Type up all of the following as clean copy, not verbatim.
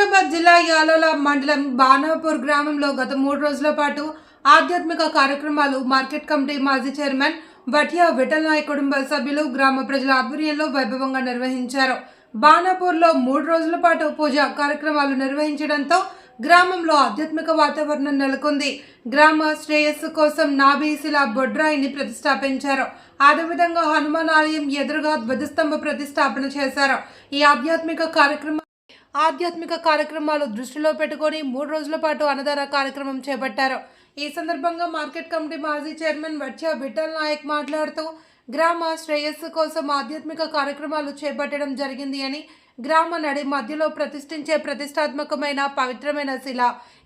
వికారాబాద్ జిల్లా యాలాల మండలం బాణాపూర్ గ్రామంలో గత 3 రోజుల పాటు ఆధ్యాత్మిక కార్యక్రమాలు మార్కెట్ కమిటీ మాజీ చైర్మన్ బట్యా విఠల్ నాయక్ కుటుంబ సభ్యులు గ్రామ ప్రజల ఆధ్వర్యంలో వైభవంగా నిర్వహించారు. బాణాపూర్లో 3 రోజుల పాటు పూజా కార్యక్రమాలు నిర్వహించడంతో గ్రామంలో ఆధ్యాత్మిక వాతావరణం నెలకొంది. గ్రామ శ్రేయస్సు కోసం నాభీశిల బొడ్రాయిని ప్రతిష్టాపించారు. అదేవిధంగా హనుమాన్ ఆలయం ఎదురుగా ధ్వజస్తంభ ప్రతిష్టాపన చేశారు. ఈ ఆధ్యాత్మిక కార్యక్రమాలు దృష్టిలో పెట్టుకొని 3 రోజుల పాటు అన్నదాన కార్యక్రమం చేపట్టారు. ఈ సందర్భంగా మార్కెట్ కమిటీ మాజీ చైర్మన్ బట్యా విఠల్ నాయక్ మాట్లాడుతూ గ్రామ శ్రేయస్సు కోసం ఆధ్యాత్మిక కార్యక్రమాలు చేపట్టడం జరిగింది అని, గ్రామ నడి మధ్యలో ప్రతిష్ఠించే ప్రతిష్టాత్మకమైన పవిత్రమైన శిల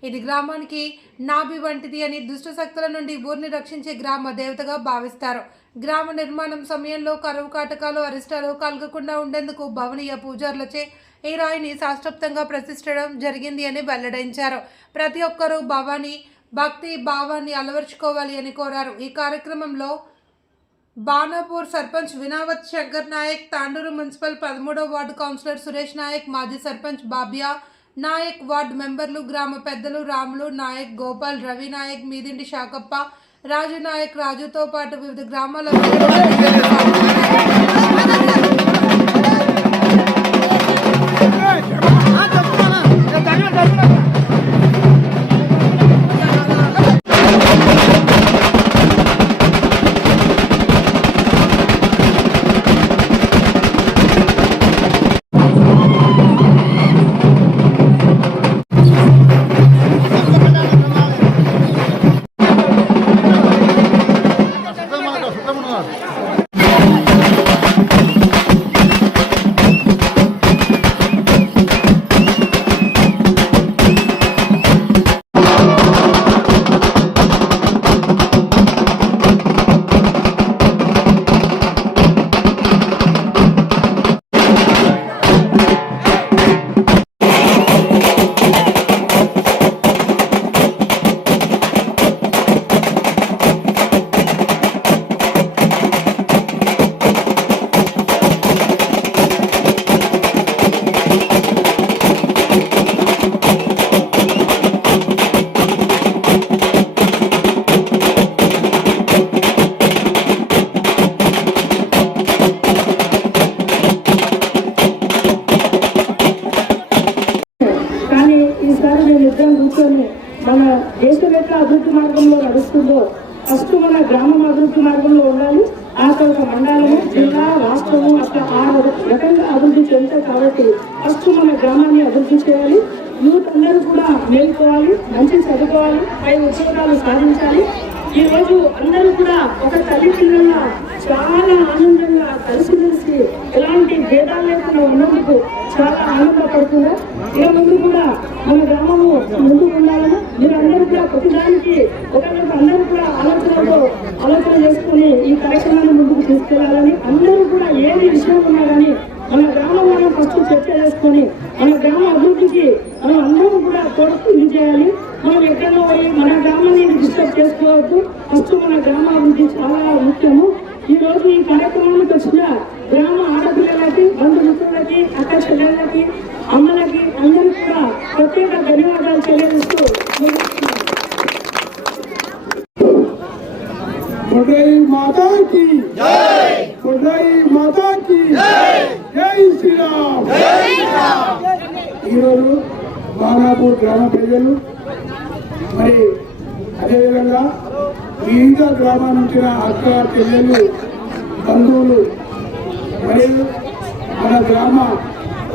ఇది గ్రామానికి నాభి వంటిది అని, దుష్ట శక్తుల నుండి ఊరిని రక్షించే గ్రామ దేవతగా భావిస్తారు. గ్రామ నిర్మాణం సమయంలో కరువు కాటకాలు అరిష్టాలు కలగకుండా ఉండేందుకు భవనీయ పూజారులచే ఈ రాయిని శాస్త్రోక్తంగా ప్రతిష్ఠించడం జరిగింది అని వెల్లడించారు. ప్రతి ఒక్కరూ భక్తి భావాన్ని అలవర్చుకోవాలి అని కోరారు. ఈ కార్యక్రమంలో బాణాపూర్ సర్పంచ్ వినావత్ శంకర్ నాయక్, తాండూరు మున్సిపల్ 13వ వార్డు కౌన్సిలర్ సురేష్ నాయక్, మాజీ సర్పంచ్ బాబ్యా నాయక్, వార్డు మెంబర్లు, గ్రామ పెద్దలు రాములు నాయక్, గోపాల్, రవి నాయక్, మీదింటి శాకప్ప, రాజు నాయక్, రాజుతో పాటు వివిధ గ్రామాల మన దేశం ఎట్లా అభివృద్ధి మార్గంలో నడుస్తుందో ఫస్ట్ మన గ్రామం అభివృద్ధి మార్గంలో ఉండాలి. ఆ తర్వాత మండలము, జిల్లా, రాష్ట్రము అట్లా 6 రకంగా అభివృద్ధి చెందుతాయి. కాబట్టి ఫస్ట్ మన గ్రామాన్ని అభివృద్ధి చేయాలి. యూత్ అందరూ కూడా మేలుకోవాలి, మంచి చదువుకోవాలి, పై ఉద్యోగాలు సాధించాలి. ఈ రోజు అందరూ కూడా ఒక తల్లిదండ్రుల చాలా ఆనందంగా కలిసిమెలిసి ఎలాంటి భేదాలు లేకుండా ఉన్నందుకు చాలా ఆనందపడుతున్నారు. ఇక ముందు కూడా మన గ్రామము ముందుకు ఉండాలని మీరు అందరూ కూడా ప్రతిదానికి ఒకరికి అందరూ కూడా ఆలోచన చేసుకుని ఈ కార్యక్రమాన్ని ముందుకు తీసుకెళ్లాలని, అందరూ కూడా ఏది విషయం ఉన్నా కానీ మన గ్రామం మనం ఫస్ట్ చర్చ చేసుకొని మన గ్రామ అభివృద్ధికి మనం అందరూ కూడా తోడ్పడి చేయాలి. మనం ఎక్కడో పోయి మన గ్రామాన్ని డిస్టర్బ్ చేసుకోవద్దు. ఫస్ట్ మన గ్రామ అభివృద్ధి చాలా ముఖ్యము. ఈ రోజు ఈ కార్యక్రమానికి వచ్చిన గ్రామ ఆడపిల్లలకి, బంధుమిత్రులకి, అక్క చెల్లెళ్ళకి, అమ్మలకి అందరికీ కూడా ప్రత్యేక ధన్యవాదాలు తెలియజేస్తూ ఈరోజు బాణాపూర్ గ్రామ ప్రజలు మరి అదేవిధంగా వివిధ గ్రామాల నుంచి అక్క చెల్లెలు, బంధువులు మరియు మన గ్రామ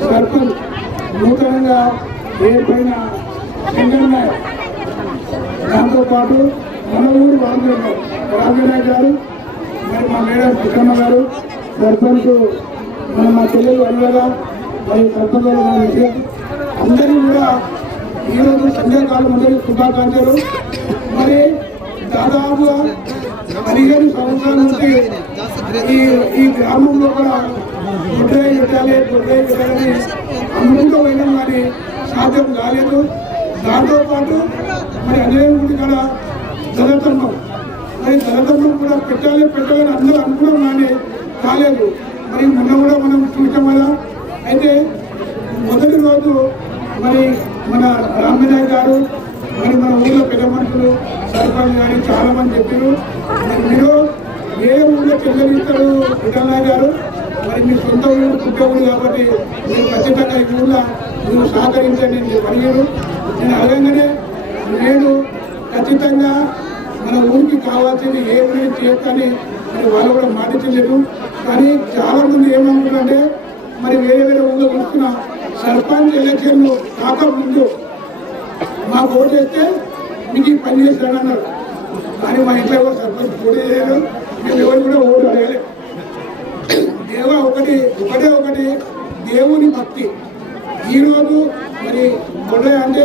సర్పంచ్ నూతనంగా ఏర్పడిన శంకర్ నాయక్, దాంతోపాటు మన ఊరు రాజనాయక్ గారు, మరి మా మేడం కృష్ణమ్మ గారు, సర్పంచ్ మా చెల్లెలు అన్నగా, మరి సర్పంచ్ అందరూ కూడా ఈరోజు సంధ్యాకాలం అందరికీ శుభాకాంక్షలు. మరి దాదాపుగా 15 సంవత్సరాల నుంచి ఈ గ్రామంలో కూడా బొడ్రాయి పెట్టాలని అమ్ముకుంటూ వెళ్ళడం కానీ సాధ్యం కాలేదు. దాంతోపాటు మరి అదేవిధంగా కూడా జలతంబం, మరి జలతంబం కూడా పెట్టాలని అందరూ అనుకున్నాం కానీ కాలేదు. మరి మొన్న కూడా మనం చూసాం కదా. అయితే మొదటి రోజు మరి మన రామనాయక్ గారు మరి మన ఊళ్ళో పెద్ద మనుషులు సర్పంచ్ కానీ చాలా మంది చెప్పారు. మరి మీరు ఏ ఊళ్ళో చెల్లెలిస్తారు విఠలనాయక్ గారు, మరి మీ సొంత ఊరు పుట్టే ఊరు కాబట్టి మీరు ఖచ్చితంగా ఈ ఊళ్ళో మీరు సహకరించండి నేను అడిగారు. నేను అడగంగానే నేను ఖచ్చితంగా మన ఊరికి కావాల్సింది ఏ ఊరి చేయొచ్చని మరి వాళ్ళు కూడా మాటించలేదు. కానీ చాలా మంది ఏమనుకుంటారంటే మరి వేరే వేరే ఊళ్ళో చూస్తున్న సర్పంచ్ ఎలక్షన్లు కాకముందు మాకు ఓటు వేస్తే మీకు ఈ పని చేస్తానన్నారు. కానీ మా ఇంట్లో కూడా సర్పంచ్ పోటీ చేయలేదు, మేము ఎవరు కూడా ఓటు అడగలేదు. ఒకటే దేవుని భక్తి. ఈరోజు మరి గొడవ అంటే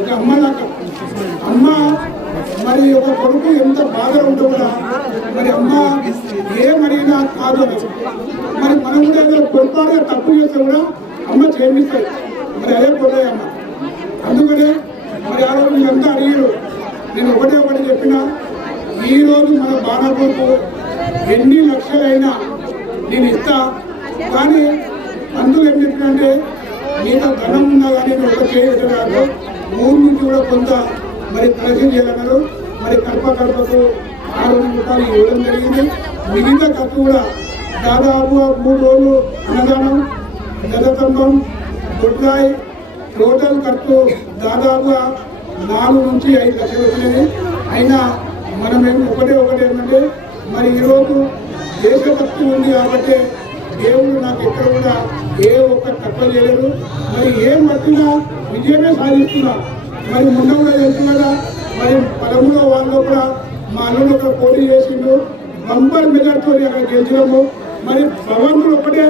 ఒక అమ్మలాగా అమ్మ మరి ఒక కొడుకు ఎంత బాధ ఉంటుందా మరి అమ్మ ఏమడిగినా కాదు. మరి మనం కూడా ఏదైనా పొరపాటుగా తప్పు చేస్తే కూడా అమ్మ చేయిస్తాయి. మరి అదే గొడవ అమ్మ. అందుకనే మరి ఆ రోజు వీళ్ళంతా అడిగారు. నేను ఒకటే చెప్పిన, ఈరోజు మన బాణపూర్కు ఎన్ని లక్షలైనా నేను ఇస్తా. కానీ అందులో ఏం చెప్పినంటే నీతో ధనం ఉన్నా కానీ నేను ఒక చేయగలరు. ఊరు నుంచి కూడా కొంత మరి కలెక్షన్ చేయాలన్నారు. మరి కడపకు 600 రూపాయలు ఇవ్వడం జరిగింది. మిగతా ఖర్చు కూడా దాదాపు 3 రోజులు అన్నదానం, గదతంబం, గుడ్రాయి టోటల్ ఖర్చు దాదాపుగా 4 నుంచి 5 లక్షలు వచ్చింది. అయినా మనమేం ఒకటే ఏంటంటే మరి ఈరోజు దేశభక్తి ఉంది కాబట్టి దేవుడు నాకు ఎక్కడ కూడా ఏ ఒక్క తక్కువ చేయలేదు. మరి ఏం పట్టినా విజయమే సాధిస్తున్నా. మరి మొన్న కూడా తెలుసుకున్నారా మరి 13 వాళ్ళు కూడా మా అల్లుడు ఒక పోటీ చేసిండు. బంపర్ మెజార్టీ అక్కడ గెలిచినాము. మరి భగవంతుడు ఒకటే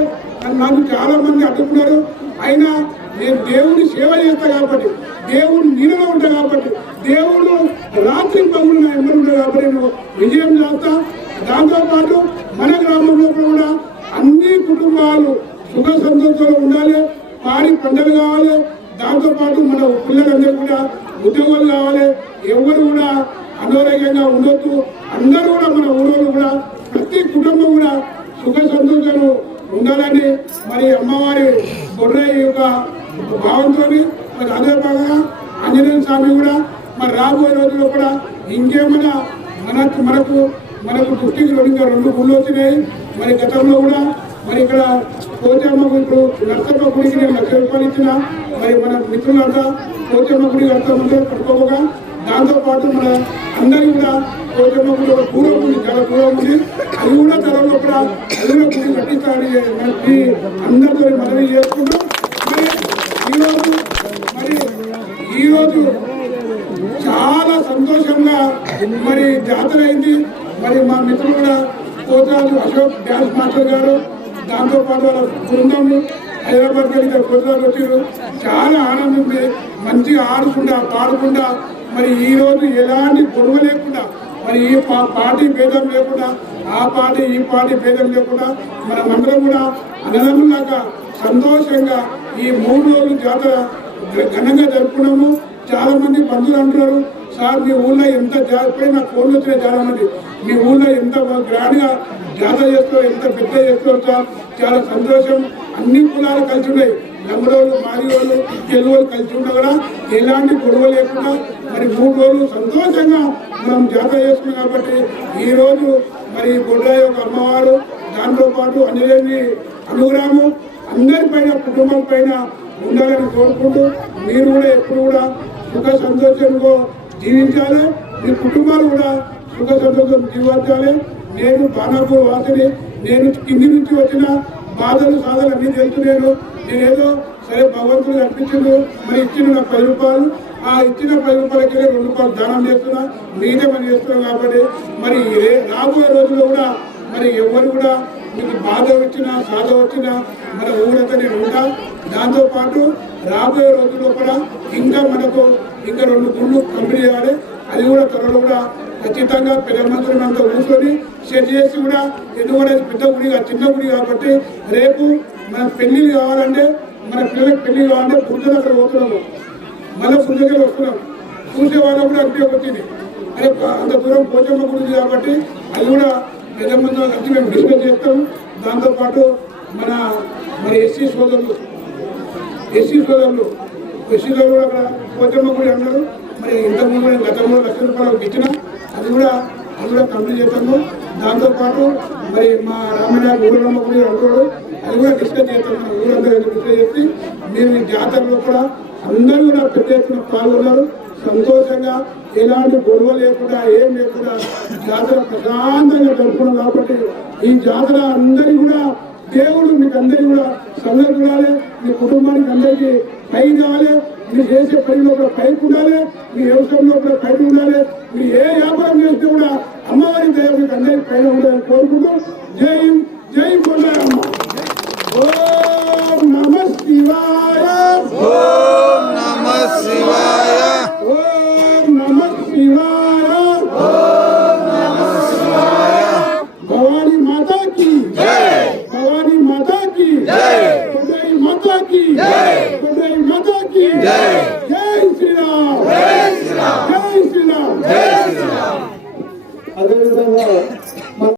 నాకు చాలా మంది అడ్డుకున్నారు. అయినా నేను దేవుని సేవ చేస్తా కాబట్టి, దేవుడు నీళ్ళలో ఉంటా కాబట్టి, దేవుడు రాత్రి పగులు నా ఎంబడి ఉంటా కాబట్టి నేను విజయం చేస్తా. దాంతోపాటు మన గ్రామంలో కూడా అన్ని కుటుంబాలు సుఖ సంతోషాలు ఉండాలి, పాడి పంటలు కావాలి. దాంతోపాటు మన పిల్లలందరూ కూడా ఉద్యోగాలు కావాలి. ఎవరు కూడా అనారోగ్యంగా ఉండొద్దు. అందరూ కూడా మన ఊళ్ళో కూడా ప్రతి కుటుంబం కూడా సుఖ సంతోషాలు ఉండాలని మరి అమ్మవారి గొర్రె యొక్క భావంతో మరి అదే భాగంగా ఆంజనేయ స్వామి కూడా మరి రాబోయే రోజుల్లో కూడా ఇంకేమైనా మనకు దృష్టికి 2 గుళ్ళు వచ్చినాయి. మరి గతంలో కూడా మరి ఇక్కడ పోచమ్మ ఇప్పుడు నర్సమ్మ గుడికి నేను 1,00,000 రూపాయలు ఇచ్చిన. మరి మన మిత్రులంతా పోచమ్మ గుడి కడతామంటే కట్టుకోగా దాంతోపాటు మన అందరికీ కూడా పోచమ్మ గుడి ఒక దూరం ఉంది, చాలా దూరం ఉంది. అది కూడా త్వరలో కూడా అది కూడా గుడి కట్టించాలని అందరితో మనవి చేసుకుంటూ మరి ఈరోజు చాలా సంతోషంగా మరి జాతర అయింది. మరి మా మిత్రులు కూడా పోతాలు అశోక్ డ్యాన్స్ మాస్టర్ గారు, దాంతోపాటు వాళ్ళ బృందం హైదరాబాద్ కలిగి పోతాలు వచ్చారు. చాలా ఆనందం ఉంది. మంచిగా ఆడుకుంటా పాడుకుంటా మరి ఈరోజు ఎలాంటి గొడవ లేకుండా మరి ఈ పార్టీ భేదం లేకుండా ఆ పార్టీ ఈ పార్టీ భేదం లేకుండా మనమందరం కూడా అన్నదమ్ములాగా సంతోషంగా ఈ 3 రోజులు జాతర ఘనంగా జరుపుకున్నాము. చాలా మంది బంధువులు అంటున్నారు, సార్ మీ ఊళ్ళో ఎంత జాతర, నాకు ఫోన్లు వచ్చినాయి చాలా మంది, మీ ఊళ్ళో ఎంత గ్రాండ్గా జాతర చేస్తారో, ఎంత పెద్ద చేస్తారో సార్, చాలా సంతోషం. అన్ని కులాలు కలిసి ఉన్నాయి, లంబడోళ్ళు, మాదిగోళ్ళు, తెలుగులు కలిసి ఉన్నా కూడా ఎలాంటి గొడవ లేకుండా మరి 3 రోజులు సంతోషంగా మనం జాతర చేసుకున్నాం. కాబట్టి ఈరోజు మరి గొడ్రాయి యొక్క అమ్మవారు, దాంతోపాటు అంజనేయుని అనుగ్రహము అందరిపైన కుటుంబం పైన ఉండాలని కోరుకుంటూ మీరు కూడా ఎప్పుడు కూడా సుఖ సంతోషంగా జీవించాలి, మీ కుటుంబాలు కూడా సుఖ సంతోషం జీవించాలి. నేను బాణాపూర్ వాసిని, నేను కింది నుంచి వచ్చిన బాధలు సాధలు అన్నీ తెలుసు. నేనేదో సరే భగవంతుడు అర్పించిండు, మరి ఇచ్చిన నాకు 10 రూపాయలు, ఆ ఇచ్చిన 10 రూపాయలకి 2 రూపాయలు దానం చేస్తున్నా, మీదే మనం చేస్తున్నాం. కాబట్టి మరి రాబోయే రోజుల్లో కూడా మరి ఎవరు కూడా మీకు బాధ వచ్చినా సాధ వచ్చినా మన ఊరంతా నేను ఉంటా. దాంతోపాటు రాబోయే రోజుల్లో కూడా మనకు ఇంకా 2 గుళ్ళు కంపెనీ చేయాలి. అది కూడా త్వరలో కూడా ఖచ్చితంగా పెద్ద మంత్రులు అంతా కూర్చొని సెట్ చేసి కూడా ఎందుకంటే పెద్ద గుడి చిన్న గుడి కాబట్టి రేపు మన పెళ్లిళ్ళు కావాలంటే, మన పిల్లలకి పెళ్లి కావాలంటే బుద్ధులు అక్కడ పోతున్నాము, మళ్ళీ బుద్ధులకి వస్తున్నాం. చూసే వాళ్ళకు కూడా అభిప్రాయం వచ్చింది, అదే అంత దూరం పోచమ్మ గురించి కాబట్టి అది కూడా పెద్ద మంది కలిసి మేము డిస్కస్ చేస్తాము. దాంతోపాటు మన ఎస్సీ సోదరులు కృషిలో కూడా అక్కడ పోచమ్మ గుడి అన్నారు. మరి ఇంతకుముందు నేను గతంలో ₹1,00,000 ఇచ్చిన అది కూడా కంప్లీట్ చేస్తాము. దాంతోపాటు మరి మా రామయ్య ఊరమ్మ గుడి అంటాడు అది కూడా డిస్కస్ చేస్తాము. ఊరందరూ డిస్కస్ చేసి మేము ఈ జాతరలో కూడా అందరూ కూడా పెద్ద ఎత్తున పాల్గొన్నారు. సంతోషంగా ఎలాంటి గొడవ లేకుండా ఏం లేకుండా జాతర ప్రశాంతంగా జరుపుకున్నాం. కాబట్టి ఈ జాతర అందరికీ కూడా దేవుడు మీకు అందరికీ కూడా సంగతి ఉండాలి. మీ కుటుంబానికి అందరికీ పై కావాలి. మీరు చేసే పనిలో కూడా పైకి ఉండాలి. మీ వ్యవసాయంలో కూడా పైకి ఉండాలి. మీరు ఏ వ్యాపారం చేస్తే కూడా అమ్మవారి దయ మీకు అందరికీ పైన ఉండాలని కోరుకుంటూ జై కొండమ్మ. ఓం నమః శివాయ. ఓం నమః శివాయ. ఓం నమః శివాయ. ఓం నమః శివాయ. భవానీ మాతా की జై. భవానీ మాతా की జై. కొండై మాతా की జై. కొండై మాతా की జై. జై శ్రీరామ్.